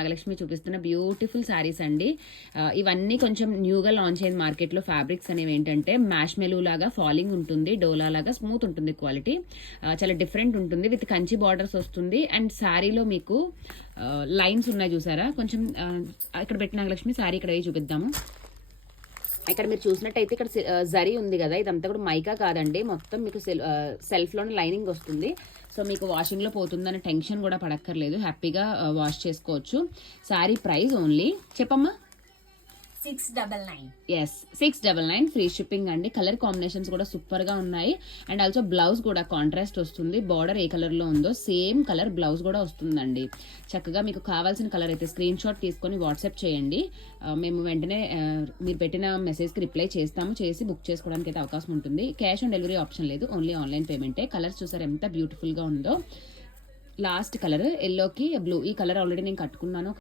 నాగలక్ష్మి చూపిస్తున్న బ్యూటిఫుల్ శారీస్ అండి. ఇవన్నీ కొంచెం న్యూగా లాంచ్ అయిన మార్కెట్లో ఫ్యాబ్రిక్స్ అనేవి ఏంటంటే మ్యాష్ మెలూ లాగా ఫాలింగ్ ఉంటుంది, డోలా లాగా స్మూత్ ఉంటుంది, క్వాలిటీ చాలా డిఫరెంట్ ఉంటుంది, విత్ కంచి బార్డర్స్ వస్తుంది. అండ్ శారీలో మీకు లైన్స్ ఉన్నాయి చూసారా, కొంచెం ఇక్కడ పెట్టిన నాగలక్ష్మి శారీ ఇక్కడ చూపిద్దాము. ఇక్కడ మీరు చూసినట్టయితే ఇక్కడ జరీ ఉంది కదా, ఇదంతా కూడా మైకా కాదండి, మొత్తం మీకు సెల్ఫ్లోనే లైనింగ్ వస్తుంది. సో మీకు వాషింగ్లో పోతుందనే టెన్షన్ కూడా పడక్కర్లేదు, హ్యాపీగా వాష్ చేసుకోవచ్చు. శారీ ప్రైస్ ఓన్లీ చెప్పమ్మా 699. ఎస్ 699 ఫ్రీ షిప్పింగ్ అండి. కలర్ కాంబినేషన్స్ కూడా సూపర్ గా ఉన్నాయి. అండ్ ఆల్సో బ్లౌజ్ కూడా కాంట్రాస్ట్ వస్తుంది, బార్డర్ ఏ కలర్ లో ఉందో సేమ్ కలర్ బ్లౌజ్ కూడా వస్తుందండి. చక్కగా మీకు కావాల్సిన కలర్ అయితే స్క్రీన్ షాట్ తీసుకొని వాట్సాప్ చేయండి, మేము వెంటనే మీరు పెట్టిన మెసేజ్కి రిప్లై చేస్తాము, చేసి బుక్ చేసుకోవడానికి అయితే అవకాశం ఉంటుంది. క్యాష్ ఆన్ డెలివరీ ఆప్షన్ లేదు, ఓన్లీ ఆన్లైన్ పేమెంటే. కలర్స్ చూసారు ఎంత బ్యూటిఫుల్ గా ఉందో. లాస్ట్ కలర్ ఎల్లోకి బ్లూ, ఈ కలర్ ఆల్రెడీ నేను కట్టుకున్నాను.